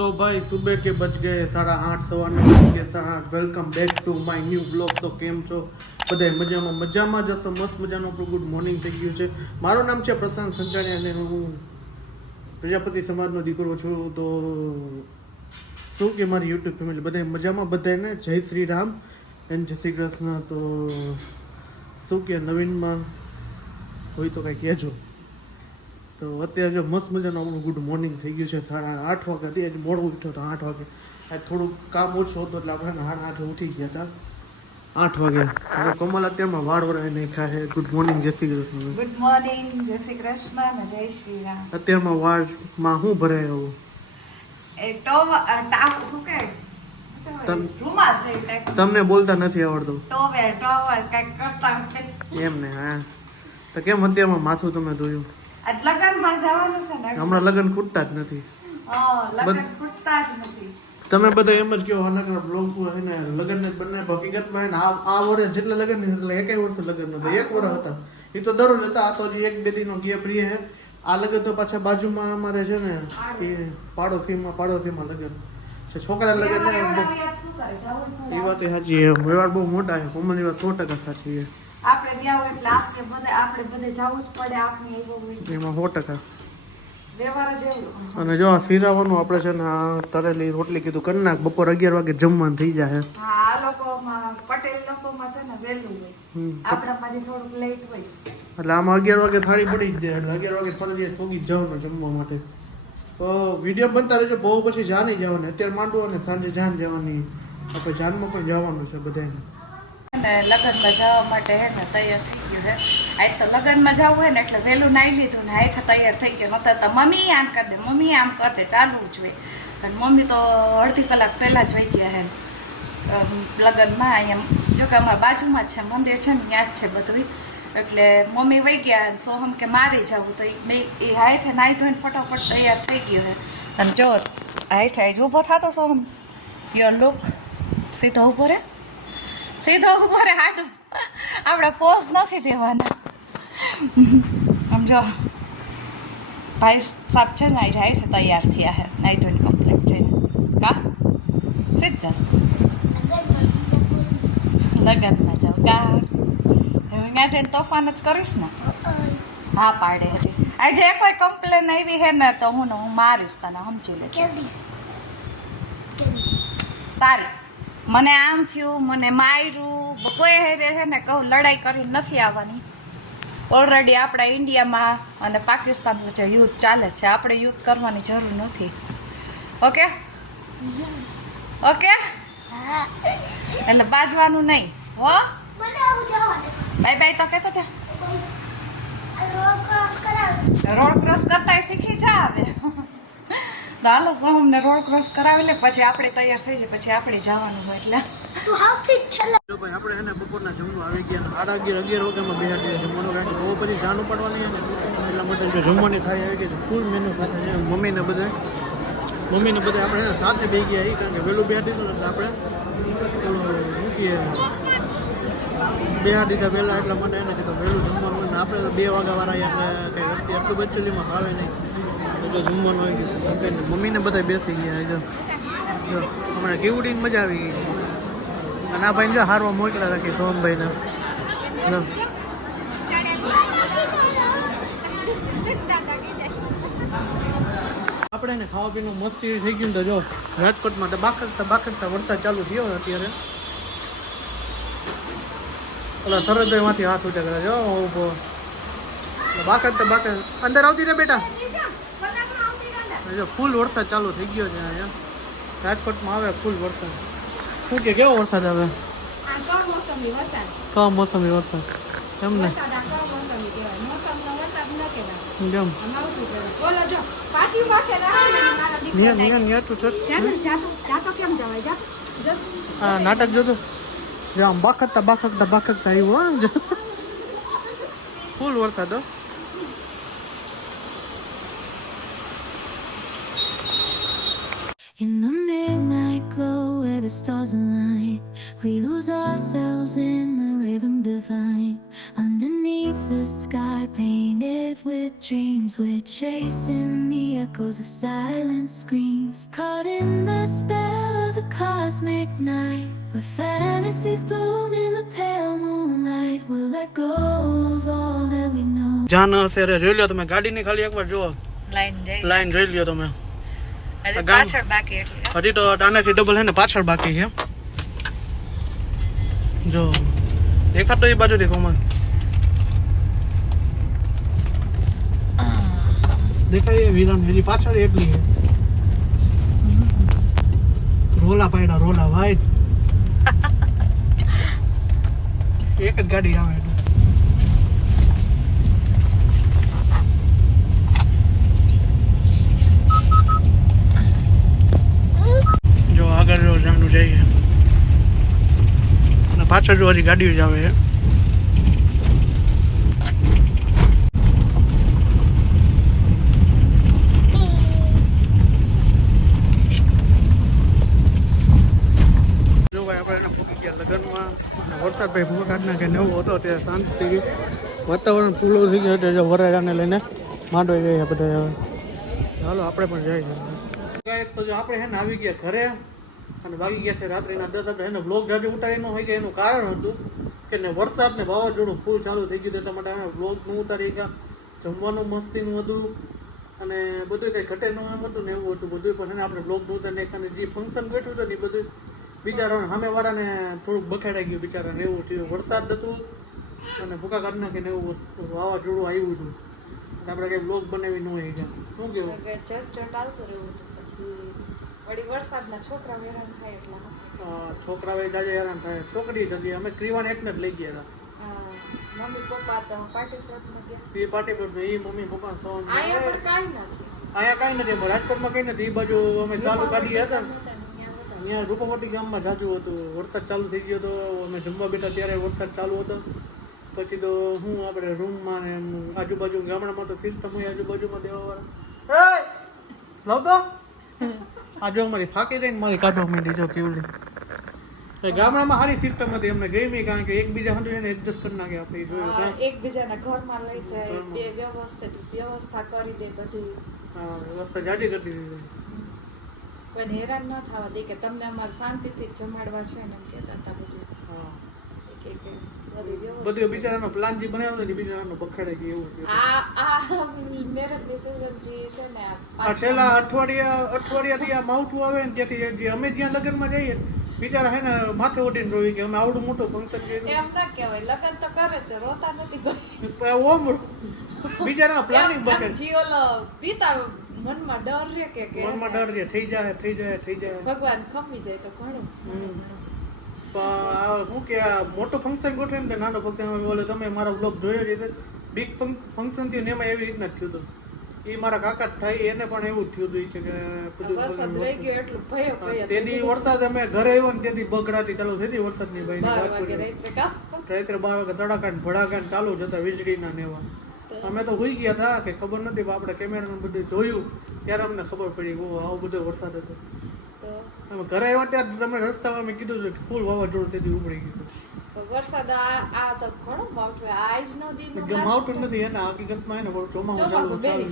તો ભાઈ સુબે કે બચ ગયે, સાડા આઠ સવારના બચ ગયે, સાડા આઠ. Welcome back to my new blog તો કેમ છો? બધા મજામાં? મજામાં જ હશો? મસ્ત મજાનું આપણું ગુડ મોર્નિંગ થઈ ગયું છે. મારું નામ છે પ્રશાંત સંચાણી અને હું પ્રજાપતિ સમાજનો દીકરો છું. તો શું કે મારી યુટ્યુબ ફેમિલી બધા મજામાં? બધાને જય શ્રી રામ એન્ડ જય શ્રી કૃષ્ણ. તો શું કે નવીનમાં? હોય તો કાંઈ કહેજો. તો અત્યારે જો મસ્ત મજાનું આપણું ગુડ મોર્નિંગ થઈ ગયું છે. સાડા આઠ વાગે હતી. આજે મોડું ઉઠ્યો હતો આઠ વાગે. આજ થોડુંક કામ ઓછું હતું એટલે આપણે સાડા આઠે ઉઠી ગયા હતા. આઠ વાગે. તો કમલ અત્યારમાં વાળ વરાય નહીં ખાય ગુડ મોર્નિંગ જય શ્રી કૃષ્ણ. ગુડ મોર્નિંગ જય શ્રી કૃષ્ણ જય શ્રી રામ. અત્યારમાં વાળમાં શું ભરાય એવું એ ટોવ ટાપ. તમને બોલતા નથી આવડતું? કંઈક કરતા એમ ને હા. તો કેમ અત્યારમાં માથું તમે ધોયું? હમણાં લગ્ન ખૂટતા જ નથી. લગન તમે બધા એમ જ કહો આના બ્લોગ છે ને લગ્ન જ બંને હકીકતમાં આ આ વર્ષ જેટલા લગ્ન ને એટલે એક વર્ષ લગ્ન નતા એક વર્ષ હતા. એ તો દરરોજ હતા આ તો હજી એક બે દિનો ગેપ રહી હે આ લગ્ન તો પાછા બાજુમાં અમારે છે ને એ પાડોશીમાં પાડોશીમાં લગ્ન છે. છોકરા લગ્ન એ વાત સાચી એ વ્યવહાર બહુ મોટા છે. કોમલની વાત સો ટકા સાચી છે. આપણે ગયા હોય એટલે આપણે બધે આપણે બધે જવું જ પડે આપણે એવું હોય. એમાં સો ટકા. વ્યવહાર જ એવડો. અને જો આ શીરાવાનું આપણે છે ને આ તરેલી રોટલી કીધું કરી નાખ બપોર અગિયાર વાગે જમવાનું થઈ જાય હા આ લોકોમાં પટેલ લોકોમાં છે ને વહેલું હોય. આપણામાં જે થોડુંક લેટ હોય. એટલે આમાં અગિયાર વાગે થાળી પડી જ જાય એટલે અગિયાર વાગે ફરજિયાત પોગી જવાનું જમવા માટે. તો વીડિયો બનતા રહેજો બહુ પછી જાની જવાનું. જવાની અત્યારે માંડવું અને સાંજે જાન જવાની. આપણે જાનમાં પણ જવાનું છે બધાને અને લગ્નમાં જવા માટે હે ને તૈયાર થઈ ગયું છે. આજ તો લગ્નમાં જવું હોય ને એટલે વહેલું નાઈ લીધું ને આખા તૈયાર થઈ ગયો. નતા તો મમ્મી આમ કરી દે, મમ્મી આમ કરી દે, ચાલવું જ પણ મમ્મી તો અડધી કલાક પહેલાં જ વહી ગયા હે લગ્નમાં અહીંયા, જો કે અમારા બાજુમાં જ છે, મંદિર છે ને, ત્યાં જ છે બધું એટલે મમ્મી વહી ગયા સોહમ કે મારે જવું તો બે, એ હાથે નાઈ ધોઈને ફટાફટ તૈયાર થઈ ગયો હે અને જો, હાથે ઊભો થતો સોહમ. યોર લુક સીધો ઊભો રે. સીધો ઉપર હાડું આપણે પોઝ નથી દેવાના. આમ જો ભાઈ સાપ છે ને અહીં જાય છે તૈયાર થયા હે. નાઈ ધોઈને કમ્પ્લીટ થઈને. કા? સીધ જશ લગનમાં જાવ. કા હવે ત્યાં જઈને તોફાન જ કરીશ ને? હા પાડે હતી આજે કોઈ કમ્પ્લેન આવી હે ને તો હું ને હું મારીશ તને સમજી લેજે. તારી. મને આમ થયું મને માર્યું કોઈ હેરે હે ને કહું લડાઈ કરી નથી આવવાની. ઓલરેડી આપણા ઇન્ડિયામાં અને પાકિસ્તાન વચ્ચે યુદ્ધ ચાલે છે આપણે યુદ્ધ કરવાની જરૂર નથી. ઓકે ઓકે એટલે બાજવાનું નહીં હો? બાય બાય તો કહેતો ત્યાં રોડ ક્રોસ કરતા શીખી જા હવે. તો હાલો સોહમને રોડ ક્રોસ કરાવી લે પછી આપણે તૈયાર થઈ જાય પછી આપણે જવાનું હોય એટલે. જો ભાઈ આપણે એને બપોરના જમવા આવી ગયા સાડા અગિયાર અગિયાર વાગ્યામાં બે હાથે જમવાનું કારણ કે બહુ પછી જાણું પડવાની એટલા માટે જો જમવાની થાળી આવી ગઈ છે ફૂલ મેનુ સાથે છે. મમ્મીને બધા મમ્મીને બધા આપણે એને સાથે બે ગયા એ કારણ કે વહેલું બે દીધું ને એટલે આપણે પેલું મૂકીએ બે દીધા પહેલાં એટલા માટે એને કીધું વહેલું જમવાનું આપણે તો બે વાગ્યા વાળા એટલે કંઈ વ્યક્તિ એટલું બચેલીમાં ભાવે નહીં. એટલે જમવાનું મમ્મીને બધા બેસી ગયા જો જો, હમણાં કેવડીને મજા આવી ગઈ. અને આ ભાઈને જો હારવા મોકલા રાખી સોમભાઈને. જો. આપણે એને ખાવા પીવાનું મસ્તી થઈ ગયું તો જો, રાજકોટમાં તો બાકડતા બાકડતા વરસાદ ચાલુ થયો અત્યારે. ઓલા સરદભાઈ માંથી હાથ ઊંચા કરે જો એટલે બાકડતા બાકડ અંદર આવતી રે બેટા. જો ફૂલ વરસાદ ચાલુ થઈ ગયો છે અહીંયા. રાજકોટમાં આવે ફૂલ વરસાદ. શું કે કેવો વરસાદ આવે? કમોસમી વરસાદ. એમ ને? જેમ નિયા નિયા નિયા તું છોડ. આ નાટક જોતો. જો આમ બાખકતા બાખકતા બાખકતા આવ્યું હા જો. ફૂલ વરસાદ હો. In the midnight glow where the stars align, we lose ourselves in the rhythm divine. Underneath the sky painted with dreams, we're chasing the echoes of silent screams. dreams caught in the spell of the cosmic night. Where fantasies bloom in the pale moonlight. We'll let go of all that we know. જ્યાં ન હશે અરે જોઈ લો તમે ગાડીની ખાલી એકવાર જુઓ લાઈન જાય લાઈન જોઈ લ્યો તમે હજી ગામ- પાછળ બાકી એટલે હજી તો દાનાથી ડબલ હે ને પાછળ બાકી છે. જો દેખાતો એ બાજુ દેખો મને દેખાય વિરાન એની પાછળ એટલી છે. રોલા પાડ્યા રોલા વાઈટ એક જ ગાડી આવે એટલે. જો આગળ જો જાણું જઈએ પાછળ ગાડીઓ જ આવે છે. લગ્નમાં. વરસાદ ભાઈ ભૂકા કાઢ નાખે હતો તે શાંતિ વાતાવરણ ખુલ્લું થઈ ગયું એટલે જો લઈને માંડવાઈ ગયા બધા. ચાલો, આપણે પણ જઈએ તો આપણે હે ને આવી ગયા ઘરે. અને વાગી ગયા છે રાત્રિના દસ આપણે એને બ્લોગ જાજુ ઉતારી ન હોય કે એનું કારણ હતું કે ને વરસાદ ને વાવાઝોડું ફૂલ ચાલુ થઈ ગયું એટલા માટે અમે બ્લોગ ન ઉતારી ગયા. જમવાનું મસ્તીનું હતું. અને બધું કંઈ ઘટે ન એમ હતું ને એવું હતું બધું પણ એને આપણે બ્લોગ ન ઉતારી નાખ્યા અને જે ફંક્શન બેઠું હતું ને એ બધું બિચારા સામેવાળાને થોડુંક બખેડાઈ ગયું બિચારાને. એવું થયું. વરસાદ હતું અને ભૂકા કાઢી નાખીને એવું વાવાઝોડું આવ્યું હતું. આપણે કંઈ બ્લોગ બનાવી ન હોય ગયા. શું કેવું ચટ આવતું રહેવું હતું પછી. વળી વરસાદના છોકરા હેરાન થાય એટલા જાજે હેરાન થાય. છોકરી હતી. અમે ક્રીવાન એકને જ લઈ ગયા હા, મમ્મી પપ્પા તો પાર્ટી પ્લોટમાં ગયા. હતા એ મમ્મી પપ્પા પણ કાંઈ નથી. અહીંયા કાંઈ નથી. રાજકોટમાં કંઈ નથી. એ બાજુ અમે ચાલુ ગાડી હતા અહીંયા રૂપમોટી ગામમાં જાજુ હતું. વરસાદ ચાલુ થઈ ગયો હતો. અમે જમવા બેઠા ત્યારે વરસાદ ચાલુ હતો. પછી તો હું આપણે રૂમમાં ને આજુબાજુ ગામડામાં તો સિસ્ટમ હોય આજુબાજુમાં દેવાવાળા. લાવ તો આજે અમારી ફાકી દઈને મારી કાઢવા માંડી જો કેવડી. એ ગામડામાં સારી સિસ્ટમ હતી અમને ગમી કારણ કે એકબીજા સાથે એને એડજસ્ટ કરી નાખે આપણે જોયું એકબીજાના ઘરમાં લઈ જાય. બે વ્યવસ્થિત વ્યવસ્થા કરી દે બધી. હા વ્યવસ્થા જાડી કરતી દીધી પણ હેરાન ન થવા દે કે તમને અમારે શાંતિથી જ જમાડવા છે ને એમ કહેતા હતા. બધી બિચારાનો પ્લાન જે બનાવ્યો ને બિચારાનો બખડે કે એવું આ જે છે ને આ છેલ્લા અઠવાડિયા અઠવાડિયાથી આ માવઠું આવે ને ત્યાંથી જે અમે જ્યાં લગ્નમાં જઈએ બિચારા હે ને માથે ઓઢીને રોવી કે અમે આવડું મોટું ફંક્શન કર્યું. એમ ના કહેવાય. લગ્ન તો કરે છે રોતા નથી ઓમ બિચારા પ્લાનિંગ એમ- બકે એમ જી ઓલો પિતા મનમાં ડર રે કે કે મનમાં ડર છે થઈ જાય થઈ જાય થઈ જાય ભગવાન ખમી જાય તો ઘણું. શું કે આ મોટું ફંક્શન ગોઠવે ને નાનો ફંક્શન બોલે તમે મારો બ્લોગ જોયો જ હશે. બિગ ફંક્શન થયું ને એમાં એવી રીતના થયું હતું. એ મારા કાકા થાય એને પણ એવું થયું હતું કે બધું ગયો એટલું ભય ભય તેથી વરસાદ અમે ઘરે આવ્યો ને તેથી બગડાતી ચાલુ થઈ હતી વરસાદની ભાઈ રાત્રે બાર વાગે તડાકા ને ભડાકા ને ચાલુ જતા વીજળીના નેવા અમે તો હોઈ ગયા હતા કે ખબર નથી આપણે કેમેરાનું બધું જોયું ત્યારે અમને ખબર પડી કે આવો બધો વરસાદ હતો. તો અમે ઘરે આવ્યા ત્યારે રસ્તામાં મેં કીધું છે કે ફૂલ વાવાઝોડું તેથી ઉપડી ગયું વરસાદ આ આ તો ઘણો માવઠું આજ નો દિન માવઠું નથી એના હકીકતમાં એને ચોમાસું ચાલુ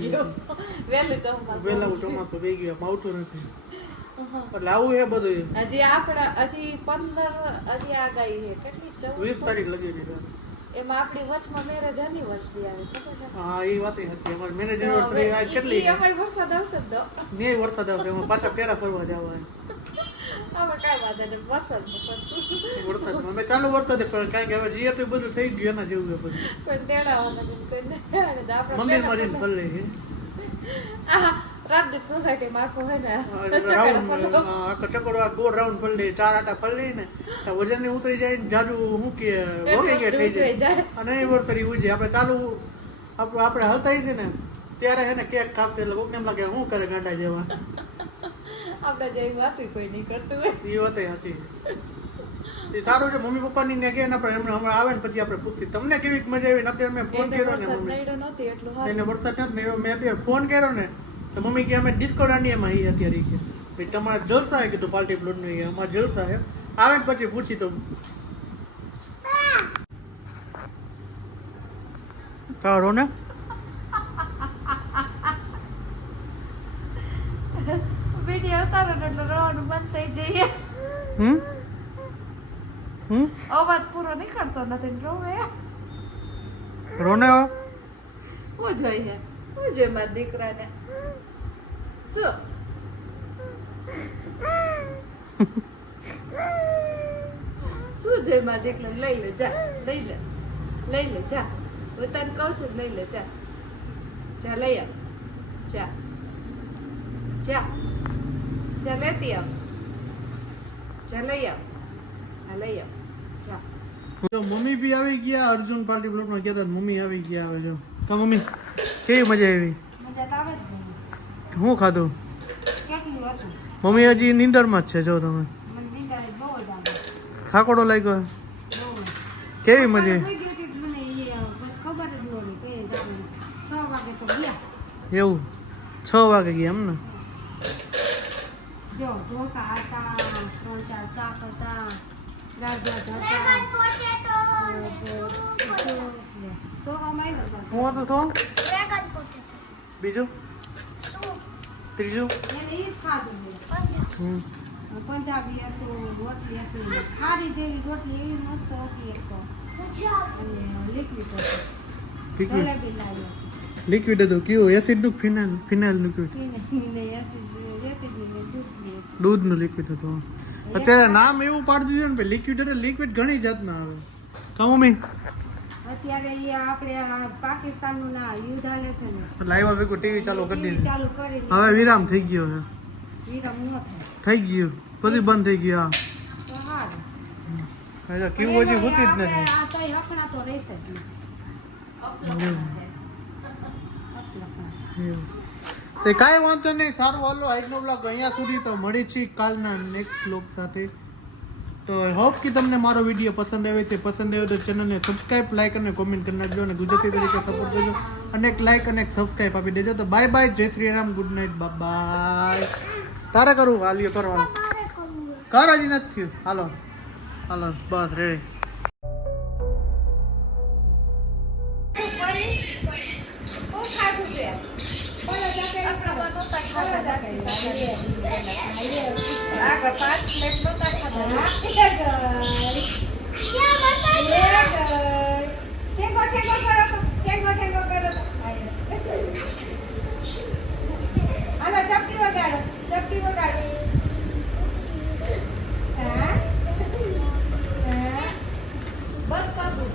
વહેલું ચોમાસું. વહેલા ચોમાસું બે ગયા માવઠું નથી. એટલે આવું એ બધું. હજી આપણા હજી પંદર હજી આગાહી છે. કેટલી? ચૌદ વીસ તારીખ લગી હતી એમાં આપણી વચમાં મેરેજ એનિવર્સરી આવે ખબર હા એ વાત હતી. અમારે મેરેજ એનિવર્સરી કેટલી વરસાદ આવશે તો. ને વરસાદ આવશે એમાં પાછા ફેરા ફરવા જવા આમાં કાંઈ વાંધો નહીં વરસાદમાં વરસાદ અમે ચાલુ વરસાદે પણ કારણ કે હવે જીએ તો બધું થઈ ગયું એના જેવું છે બધું. કોઈ તેડાવાના કોઈ આપણે મંદિરમાં જઈને ફરી લઈએ આહા, રાજદીપ સોસાયટીમાં આખું હોય ને. આખો આ ગોળ રાઉન્ડ ચાર આટા ને વજનની ઉતરી જાય ને જાજુ શું કે થઈ જાય. ઉજે આપણે ચાલુ આપણે આપણે હલતા છે ને ત્યારે હે ને કેક કાપતી એટલે કોક એમ લાગે હું કરે ગાંડા જેવા? આપણે જેવી વાતું કોઈ નહીં કરતું હોય. એ વાત સાચી. તે સારું છે મમ્મી પપ્પાની ને કે આપણે એમને હમણાં આવે ને પછી આપણે પૂછી તમને કેવી મજા આવી ને અત્યારે મેં ફોન કર્યો ને એને વરસાદ મેં અત્યારે ફોન કર્યો ને તો મમ્મી કે અમે ડિસ્કો દાંડિયામાં ઈ અત્યારે કે. ભાઈ તમારે જલસા હે કીધું પાર્ટી પ્લોટ એ અમારે જલસા હે. આવે ને પછી પૂછી તો. કાઢો ને. વીડિયો ઉતારો ને એટલે રોવાનું બંધ થઈ જઈએ હમ? હમ? અવાજ પૂરો નીકળતો નથી રોવે. રોને હો? હું જોઈએ? હું જોઈએ મારા દીકરાને? શું શું જોઈએ મારા દીકરા લઈ લે જા લઈ લે લઈ લે જા હું તને કહું છું લઈ લે જા જા લઈ આવ જા જા જા લેતી આવ જા લઈ આવ હા લઈ આવ જા જો મમ્મી બી આવી ગયા અર્જુન પાર્ટી બ્લોકમાં કહેતા હતા, મમ્મી આવી ગયા આવે જો કા મમ્મી કેવી મજા આવી? મજા આવે શું ખાધું? મમ્મી હજી નીંદરમાં જ છે જો તમે. થાકોડો લાગ્યો? કેવી મજા કોઈ દિવસ મને એ બસ ખબર જ ન રહી કઈ જવાનું છ વાગે તો ગયા. એવું? છ વાગે ગયા એમ ને? જો ઢોસા હતા ત્રણ ચાર શાક હતા હતા. બીજું? ત્રીજું? મેં. પંજાબી હતું રોટલી હતી ખારી જેવી રોટલી એવી મસ્ત હતી એક તો. લિક્વિડ હતું. જલેબી લાવ્યો લિક્વિડ હતું. કેવું એસિડનું ફિનાઇલ ફિનાઇલનું પીને દૂધ ને લિક્વિડ હતું. અત્યારે નામ એવું પાડી દીધું ને લિક્વિડ એટલે લિક્વિડ ઘણી જાતના આવે. કા મમ્મી. અત્યારે એ આપણે પાકિસ્તાનનું ના યુદ્ધ હાલે છે ને. લાઈવ ભેગું ટીવી ચાલુ કરી દીધી. ચાલુ કરી હવે વિરામ થઈ ગયો છે. વિરામ ન થાય. થઈ ગયું. બધી બંધ થઈ ગયું તો. હા એટલે કેવું હજી હોતી જ નથી. આ તો હકણા તો રહેશે. જ. તે. કાંઈ વાંધો નહીં સારું હાલો આજનો બ્લોગ અહીંયા સુધી તો મળી છીએ કાલના નેક્સ્ટ બ્લોગ સાથે. તો હોપ કે તમને મારો વીડિયો પસંદ આવે છે. પસંદ આવ્યો તો ચેનલને સબસ્ક્રાઇબ લાઇક અને કોમેન્ટ કરી નાખજો અને ગુજરાતી તરીકે સપોર્ટ કરજો. અને એક લાઇક અને એક સબસ્ક્રાઇબ આપી દેજો. તો bye bye Jai Shri Ram good night bye તારે કરવું? હાલ્યો કરવાનું. કર હજી નથી થયું. હાલો. હાલો બસ રેડી આગળ પાંચ પ્લેટ નતા ખાધા ઠેંગો ઠેંગો કરો તો. ઠેંગો ઠેંગો કરો તો. ચપટી વગાડો ચપટી વગાડો. હા? હા? બસ કાપું